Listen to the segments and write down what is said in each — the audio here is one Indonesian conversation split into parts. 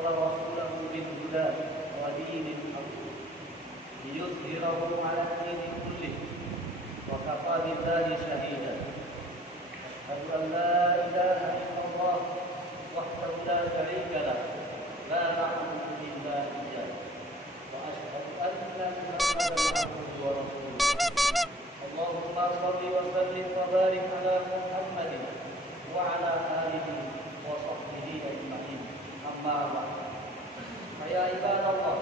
أرسل رسوله بالهدى ودين الحق ليظهره على الدين كله وكفى بالله شهيدا. أشهد أن لا إله إلا الله وحده لا شريك له لا نعبد إلا إياه وأشهد أن محمدا عبده ورسوله. اللهم صل وسلم وبارك على محمد وعلى آله وصحبه أجمعين. أما بعد فيا عباد الله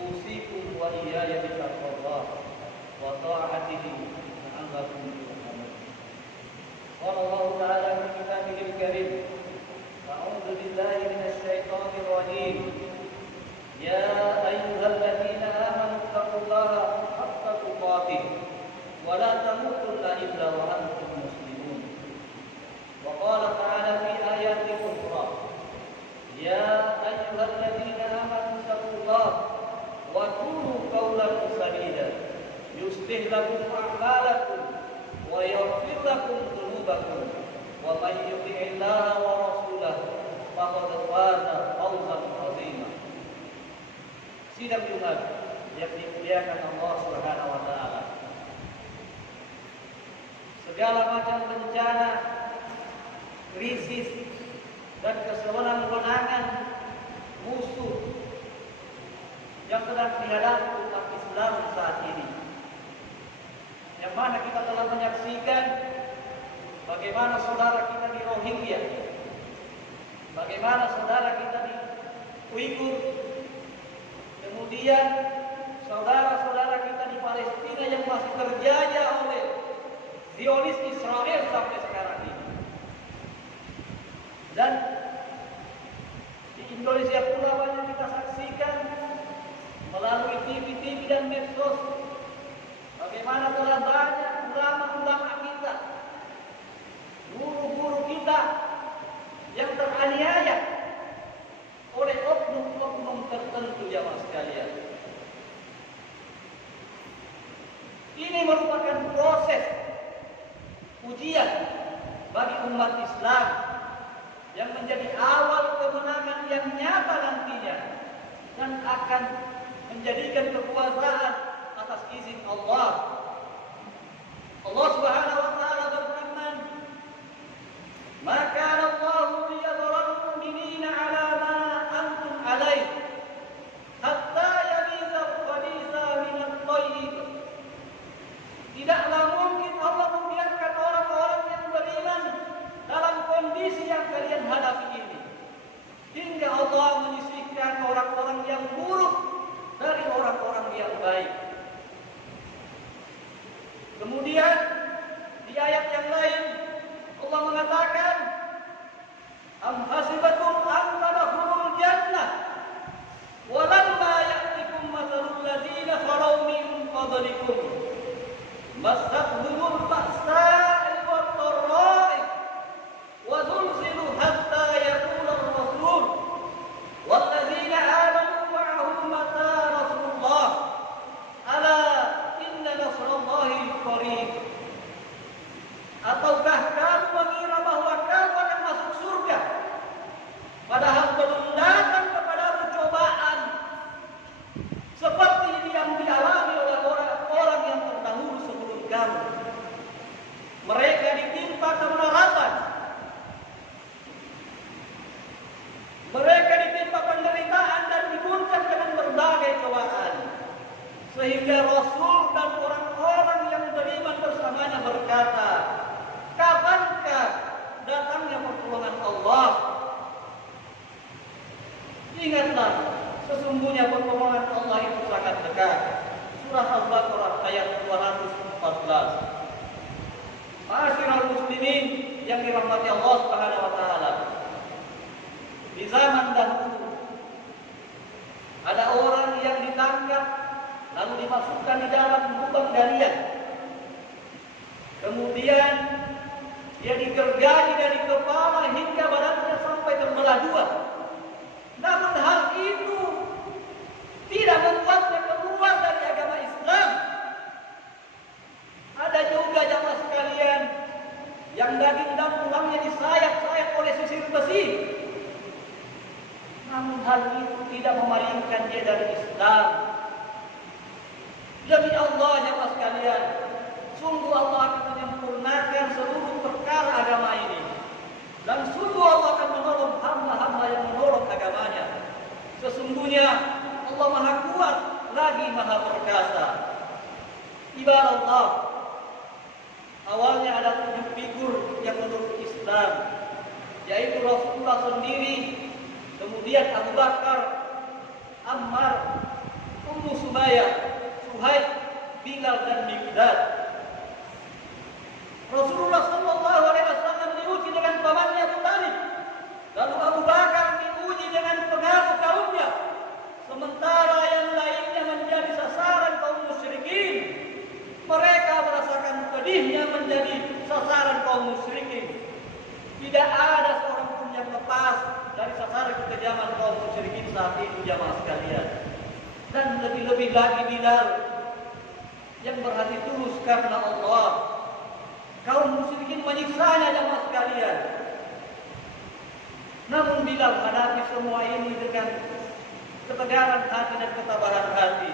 أوصيكم وإياي بتقوى الله وطاعته لعلكم ترحمون. قال الله تعالى في كتابه الكريم: أعوذ بالله من الشيطان الرجيم. يا أيها الذين آمنوا اتقوا الله حق تقاته ولا تموتن إلا وأنتم مسلمون. وقال تعالى في آيات أخرى: يا أيها الذين آمنوا اتقوا الله وقولوا قولا سديدا يصلح لكم أعمالكم ويغفر لكم ذنوبكم ومن يطع الله ورسوله فقد فاز فوزا عظيما. Sidang Jumat yang dimuliakan Allah Subhanahu wa taala. Segala macam bencana, krisis dan kesewenang-wenangan musuh yang sedang dihadapi umat Islam saat ini, yang mana kita telah menyaksikan bagaimana saudara kita di Rohingya, bagaimana saudara kita di Uighur, kemudian saudara-saudara kita di Palestina yang masih terjajah oleh Zionis Israel sampai sekarang ini. Dan di Indonesia pula banyak kita saksikan melalui TV dan medsos bagaimana telah banyak ulama-ulama kita, guru-guru kita yang teraniaya oleh oknum-oknum tertentu, jamaah sekalian. Ini merupakan proses ujian bagi umat Islam yang menjadi awal kemenangan yang nyata nantinya dan akan menjadikan kekuasaan atas izin Allah. Allah Subhanahu wa taala berfirman: "Maka Allahu liyadhara al-mu'minina 'ala ma antum 'alaih hatta yamiza al-khabitha min at-thayyib." Tidaklah mungkin Allah membiarkan orang-orang yang beriman dalam kondisi yang kalian hadapi ini hingga Allah menyisihkan orang-orang yang buruk dari orang-orang yang baik. Kemudian di ayat yang lain Allah mengatakan: "Am hasibatum an tadkhulul jannah wa lamma ya'tikum mathalul ladzina khalaw min qablikum massatuhumul ba'saa'u wad-dharraa'u wa zulzilu hatta yaqula ar-rasul wal ladzina amanu ma'ahu mata nasrullah ala inna nasrallahi qarib." Ataukah kamu mengira bahwa kamu akan masuk surga padahal belum datang kepadamu cobaan seperti yang dialami oleh orang-orang yang terdahulu sebelum kamu? Mereka ditimpa kemelaratan, mereka ditimpa penderitaan dan diguncang dengan berbagai cobaan, sehingga Rasul dan orang-orang yang beriman bersamanya berkata, "Kapankah datangnya pertolongan Allah?" Ingatlah, sesungguhnya pertolongan Allah itu sangat dekat. Surah Al-Baqarah ayat 214. Ma'asyiral muslimin yang dirahmati Allah Subhanahu wa taala. Di zaman dahulu ada orang yang ditangkap lalu dimasukkan di dalam lubang galian. Kemudian dia digergaji dari kepala hingga badannya sampai terbelah dua. Namun hal itu tidak membuatnya keluar dari agama Islam. Ada juga jamaah sekalian yang daging dan tulangnya disayap-sayap oleh sisir besi. namun hal itu tidak memalingkan dia dari Islam. Demi Allah jemaah sekalian, sungguh Allah akan menyempurnakan seluruh perkara agama ini. Dan sungguh Allah akan menolong hamba-hamba yang menolong agamanya. Sesungguhnya Allah Maha Kuat lagi Maha Perkasa. Ibarat Allah, awalnya ada 7 figur yang menurut Islam, yaitu Rasulullah sendiri, kemudian Abu Bakar, Ammar, Ummu Sumayyah, Suhaib, Bilal dan Miqdad. Rasulullah sallallahu alaihi wasallam diuji dengan pamannya Abu Talib. Lalu Abu Bakar diuji dengan pengaruh kaumnya. Sementara yang lainnya menjadi sasaran kaum musyrikin. Mereka merasakan pedihnya menjadi sasaran kaum musyrikin. Tidak ada seorang pun yang lepas dari sasaran kekejaman kaum musyrikin saat itu jamaah sekalian. Dan lebih-lebih lagi Bilal yang berhati tulus karena Allah. Kaum musyrikin menyiksanya jamaah sekalian. Namun Bilal hadapi semua ini dengan ketegaran hati dan ketabahan hati.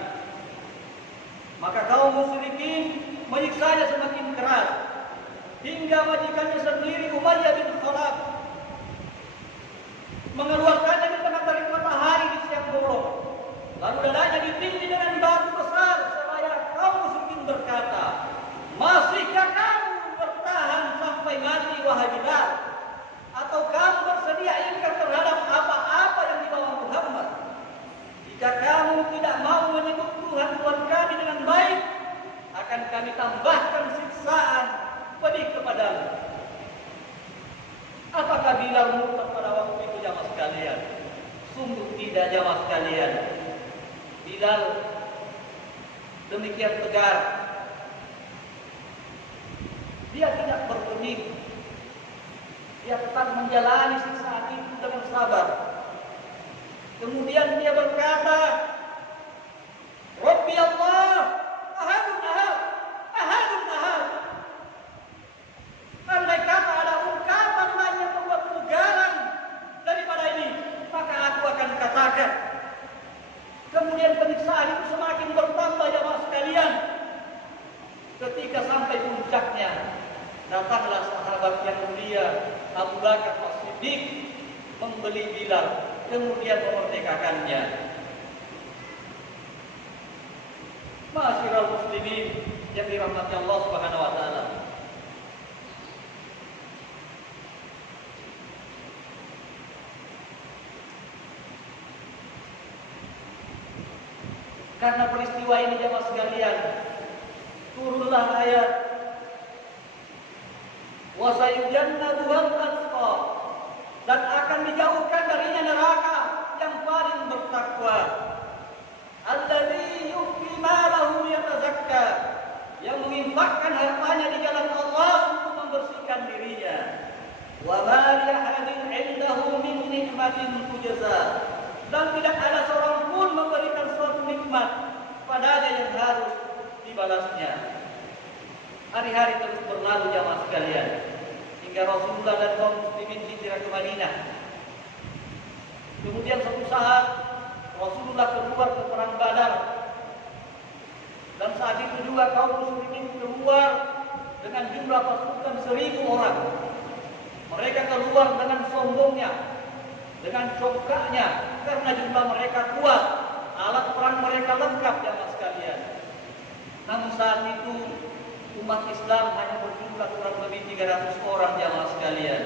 Maka kaum musyrikin menyiksanya semakin keras, hingga majikannya sendiri Umayyah bin Khalaf mengeluarkannya di tengah terik matahari di siang bolong. Lalu dadanya ditindih dengan batu besar seraya kaum musyrikin berkata, "Masihkah kamu bertahan sampai mati wahai Bilal? Atau kamu bersedia ingkar terhadap apa-apa yang dibawa Muhammad? Jika kamu tidak mau menyebut Tuhan kami dengan baik, akan kami tambahkan siksaan pedih kepadamu." Apakah Bilal murtad pada waktu itu jamaah sekalian? Sungguh tidak jamaah sekalian. Bilal demikian tegar. Dia tidak bergeming. Dia tetap menjalani siksaan itu dengan sabar. Kemudian dia berkata, "Rabbi Allah, ahadun ahad, ahadun ahad." Andai kata ada ungkapan lain yang membuat garang daripada ini, maka aku akan katakan. Kemudian penyiksaan itu semakin bertambah jemaah sekalian. Ketika sampai puncaknya, datanglah sahabat yang mulia Abu Bakar As-Siddiq membeli Bilal, kemudian memerdekakannya. Ma'asyiral muslimin yang dirahmati Allah Subhanahu wa taala. Karena peristiwa ini jemaah sekalian, turunlah ayat wa sayujannabuhal atqa, dan akan dijauhkan darinya neraka yang paling bertakwa. Alladzi yu'ti malahu yatazakka, yang menginfakkan hartanya di jalan Allah untuk membersihkan dirinya. Wa ma li ahadin 'indahu min nikmatin tujza, dan tidak ada seorang pun memberikan suatu nikmat padanya yang harus dibalasnya. Hari-hari terus berlalu jamaah sekalian, hingga Rasulullah dan kaum muslimin hijrah ke Madinah. Kemudian suatu saat Rasulullah keluar ke perang Badar, dan saat itu juga kaum muslimin keluar dengan jumlah pasukan 1000 orang. Mereka keluar dengan sombongnya, dengan congkaknya, karena jumlah mereka kuat, alat perang mereka lengkap jamaah sekalian. Namun saat itu umat Islam hanya berjumlah kurang lebih 300 orang jamaah sekalian.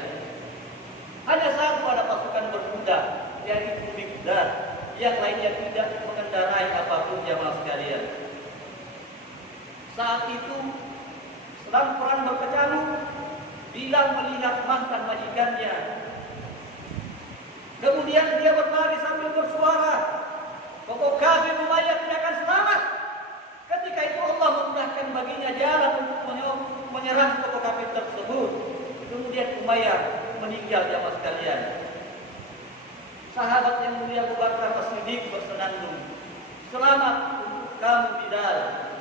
Hanya satu ada pasukan berkuda, yaitu Miqdad, yang lainnya tidak mengendarai apapun jamaah sekalian. Saat itu sedang perang berkecamuk, Bilal melihat mantan majikannya. Kemudian dia berlari sambil bersuara, "Pokok kafir Umayyah tidak akan selamat." Ketika itu Allah memudahkan baginya jalan untuk menyerang pokok kafir tersebut. Kemudian Umayyah meninggal jamaah sekalian. Sahabat yang mulia Abu Bakar As-Siddiq bersenandung, "Selamat untuk kamu Bilal.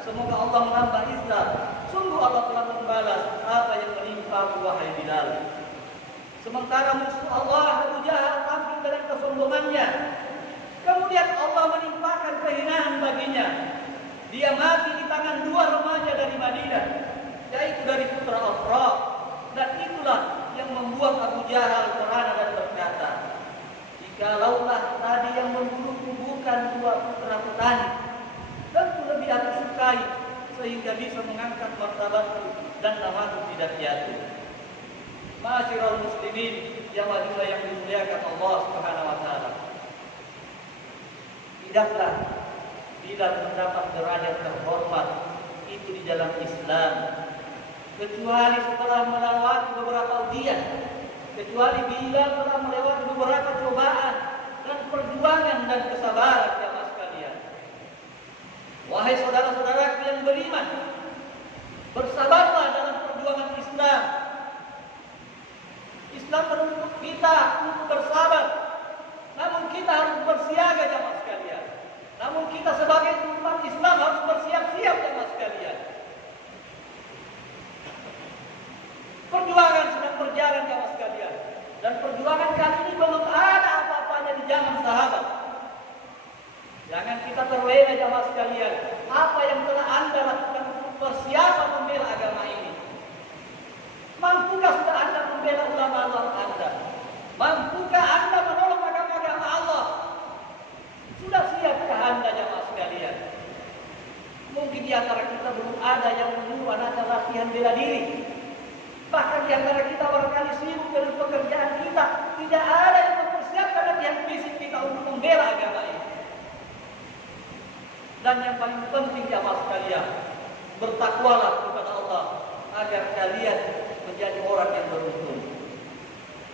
Semoga Allah menambah izzat. Sungguh Allah telah membalas apa yang menimpa wahai Bilal." Sementara musuh Allah Abu Jahal tampil dengan kesombongannya. Dia mati di tangan dua remaja dari Madinah, yaitu dari putra Afra. Dan itulah yang membuat Abu Jahal merana dan berkata, "Jikalaulah tadi yang membunuhku bukan dua putra petani, tentu lebih aku sukai sehingga bisa mengangkat martabatku dan namaku tidak jatuh." Ma'asyiral muslimin yang dimuliakan Allah Subhanahu wa taala. Tidaklah bila mendapat derajat terhormat itu di dalam Islam kecuali setelah melewati beberapa ujian, kecuali bila telah melewati beberapa cobaan dan perjuangan dan kesabaran jamaah sekalian. Wahai saudara-saudaraku yang beriman, bersabarlah dalam perjuangan Islam. Islam menuntut kita untuk bersabar, namun kita harus bersiaga jamaah sekalian. Namun kita sebagai umat Islam harus bersiap-siap jamaah sekalian. Perjuangan sedang berjalan jamaah sekalian, dan perjuangan kali ini belum ada apa-apanya di zaman sahabat. Jangan kita terlena jamaah sekalian. Apa yang telah Anda lakukan untuk persiapan membela agama ini? Mampukah sudah Anda membela ulama-ulama Anda? Mampukah Anda menolong agama-agama Allah? Sudah siapkah Anda jamaah sekalian? Mungkin di antara kita belum ada yang menyuruh anaknya latihan bela diri. Bahkan di antara kita barangkali sibuk dengan pekerjaan kita, tidak ada yang mempersiapkan latihan fisik kita untuk membela agama ini. Dan yang paling penting jamaah sekalian, bertakwalah kepada Allah agar kalian menjadi orang yang beruntung.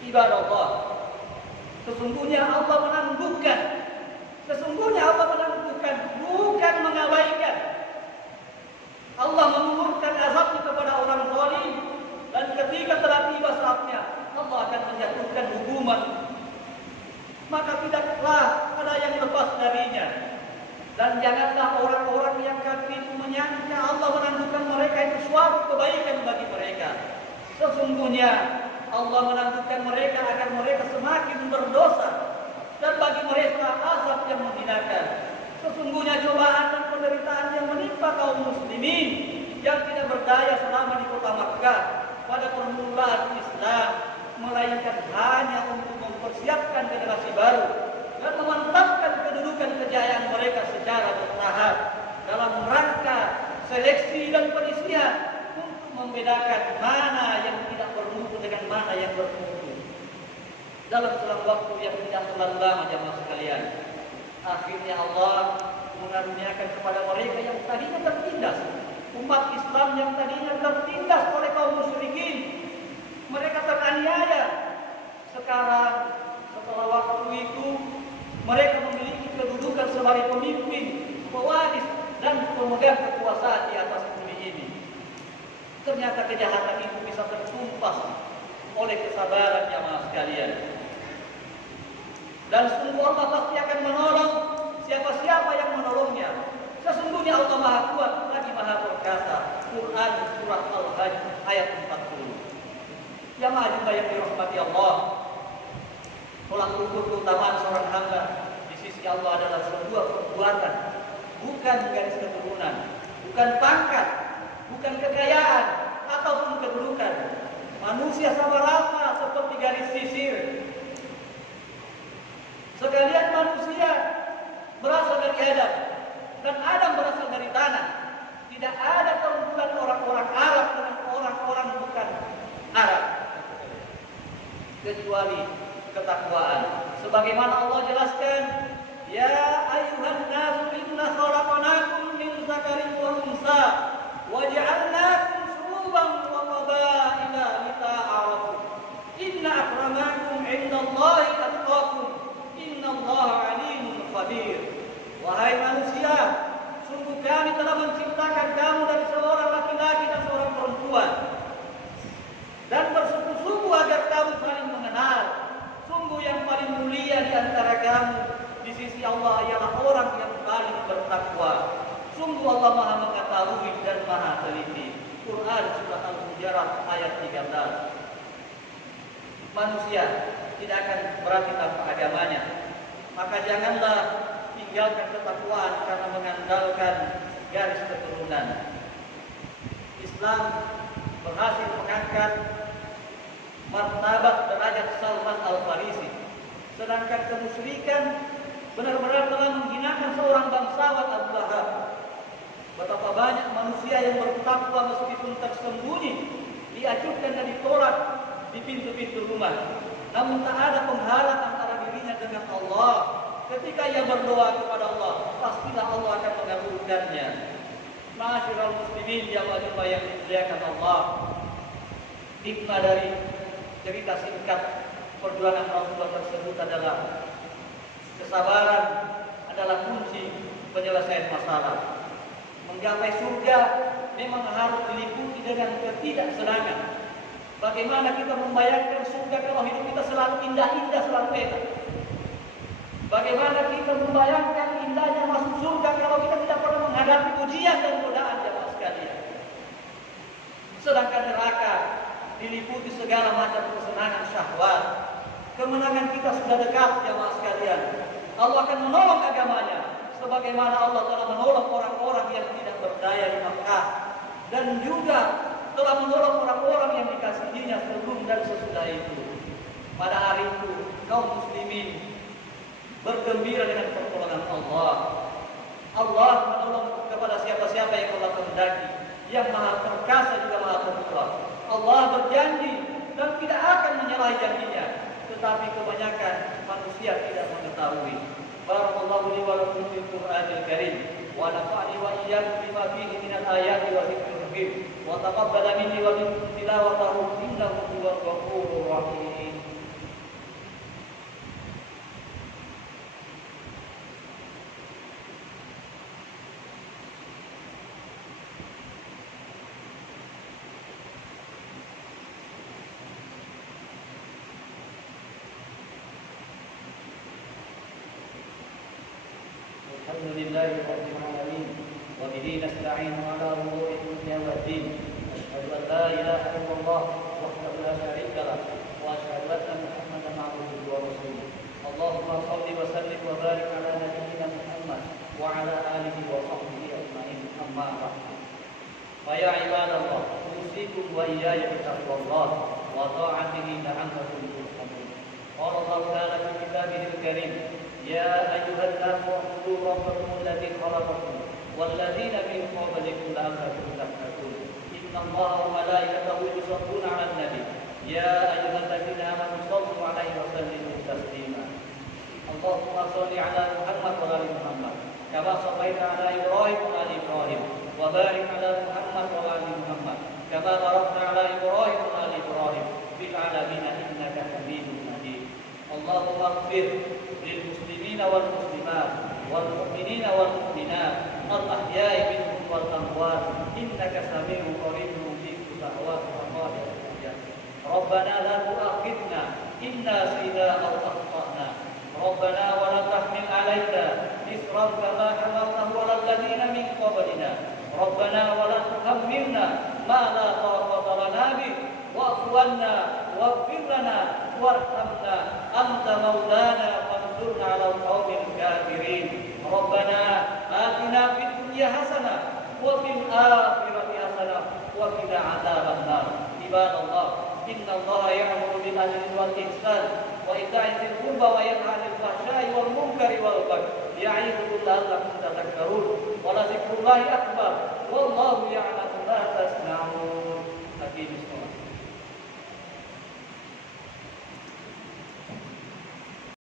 Ibadah Allah, sesungguhnya Allah menangguhkan, bukan mengabaikan. Allah mengumurkan azabnya kepada orang zalim, dan ketika telah tiba saatnya Allah akan menjatuhkan hukuman. Maka tidaklah ada yang lepas darinya. Dan janganlah orang-orang yang kafir menyangka Allah menangguhkan mereka itu suatu kebaikan bagi mereka. Sesungguhnya Allah menangguhkan mereka agar mereka semakin berdosa, dan bagi mereka azab yang menghinakan. Sesungguhnya cobaan dan penderitaan yang menimpa kaum muslimin yang tidak berdaya selama di kota Makkah pada permulaan Islam, melainkan hanya untuk mempersiapkan generasi baru dan memantapkan kedudukan kejayaan mereka secara bertahap dalam rangka seleksi dan penyisihan untuk membedakan mana yang tidak bermutu dengan mana yang bermutu dalam selang waktu yang tidak terlalu lama jamaah sekalian. Akhirnya Allah mengaruniakan kepada mereka yang tadinya tertindas, umat Islam yang tadinya tertindas oleh kaum musyrikin, mereka teraniaya. Sekarang setelah waktu itu mereka memiliki kedudukan sebagai pemimpin, pewaris dan pemegang kekuasaan di atas bumi ini. Ternyata kejahatan itu bisa tertumpas oleh kesabaran jamaah sekalian. Dan sungguh Allah pasti akan menolong siapa-siapa yang menolongnya. Sesungguhnya Allah Maha Kuat lagi Maha Perkasa. Quran surah Al-Hajj ayat 40. Jamaah yang dirahmati Allah, tolak ukur keutamaan seorang hamba di sisi Allah adalah sebuah perbuatan, bukan garis keturunan, bukan pangkat, bukan kekayaan ataupun kedudukan. Manusia sama rata seperti garis sisir. Sekalian manusia berasal dari Adam, dan Adam berasal dari tanah. Tidak ada keunggulan orang-orang Arab dengan orang-orang bukan Arab, kecuali ketakwaan. Sebagaimana Allah jelaskan, ya ayyuhan nasu inna khalaqnakum min dzakarin wa unsa wa ja'alnakum syu'uban wa qabaila lita'arafu inna akramakum 'indallahi atqakum innallaha 'alimun khabir. Wahai manusia, sungguh kami telah menciptakan kamu dari seorang laki-laki dan seorang perempuan, dan bersungguh-sungguh agar kamu saling mengenal. Sungguh yang paling mulia di antara kamu di sisi Allah ialah orang yang paling bertakwa. Sungguh Allah Maha mengetahui dan Maha teliti. Quran surah Al-Hujurat ayat 13. Manusia tidak akan berarti tanpa agamanya. Maka janganlah tinggalkan ketakwaan karena mengandalkan garis keturunan. Islam berhasil mengangkat martabat derajat Salman Al-Farisi, sedangkan kemusyrikan benar-benar telah menghinakan seorang bangsawan Abu Lahab. Betapa banyak manusia yang bertakwa meskipun tersembunyi, diajukan dan ditolak di pintu-pintu rumah, namun tak ada penghalang antara dirinya dengan Allah. Ketika ia berdoa kepada Allah, pastilah Allah akan mengabulkannya. Ma'asyiral muslimin jamaah yang dimuliakan Allah, hikmah dari cerita singkat perjuangan Rasulullah tersebut adalah kesabaran adalah kunci penyelesaian masalah. Menggapai surga memang harus diliputi dengan ketidaksenangan. Bagaimana kita membayangkan surga kalau hidup kita selalu indah-indah, selalu enak? Bagaimana kita membayangkan indahnya masuk surga kalau kita tidak pernah menghadapi ujian dan godaan jemaah sekalian? Sedangkan neraka diliputi segala macam kesenangan syahwat. Kemenangan kita sudah dekat jemaah sekalian. Allah akan menolong agamanya, sebagaimana Allah telah menolong orang-orang yang tidak berdaya di Makkah, dan juga telah menolong orang-orang yang dikasihinya sebelum dan sesudah itu. Pada hari itu kaum muslimin bergembira dengan pertolongan Allah. Allah menolong kepada siapa-siapa yang Allah kehendaki, yang maha perkasa juga maha pemurah. Allah berjanji dan tidak akan menyalahi janjinya, tetapi kebanyakan manusia tidak mengetahui. Barakallahu li wa lakum fil Qur'anil Karim wa nafa'ani wa iyyakum bima fihi minal ayati wa dzikril hakim wa taqabbala minni wa minkum tilawatahu innahu huwal ghafurur rahim. Alhamdulillahi rabbil alamin wa bihi nasta'inu ala umuri dunya wad din. Asyhadu an la ilaha illallah wahdahu la syarika lah wa asyhadu anna Muhammadan abduhu wa rasuluh. Allahumma shalli wa sallim wa barik ala nabiyyina Muhammad wa ala alihi wa sahbihi ajma'in. Amma ba'd. Fa ya ibadallah, usikum wa iyaya bi taqwallah wa ta'atihi la'allakum turhamun. Qala Allah ta'ala fi kitabihil karim: يا أيها الناس اعبدوا ربكم الذي خلقكم والذين من قبلكم لعلكم تتقون إن الله وملائكته يصلون على النبي يا أيها الذين آمنوا صلوا عليه وسلموا تسليما اللهم صل على محمد وآل محمد كما صليت على إبراهيم وآل إبراهيم وبارك على محمد وآل محمد كما باركت على إبراهيم وآل إبراهيم في العالمين إنك حميد مجيد اللهم اغفر للمسلمين والمسلمات والمؤمنين والمؤمنات الأحياء منهم والأموات إنك سميع قريب مجيب دعوات وقابل الحاجات ربنا لا تؤاخذنا إن نسينا أو أخطأنا ربنا ولا تحمل علينا إصرا كما حملته على الذين من قبلنا ربنا ولا تحملنا ما لا طاقة لنا به واعف عنا واغفر لنا وارحمنا أنت مولانا فانصرنا على القوم الكافرين ربنا آتنا في الدنيا حسنة وفي الآخرة حسنة وقنا عذاب النار عباد الله إن الله يأمر بالعدل والإحسان وإيتاء ذي القربى وينهى عن الفحشاء والمنكر والبغي يعظكم لعلكم تذكرون ولذكر الله أكبر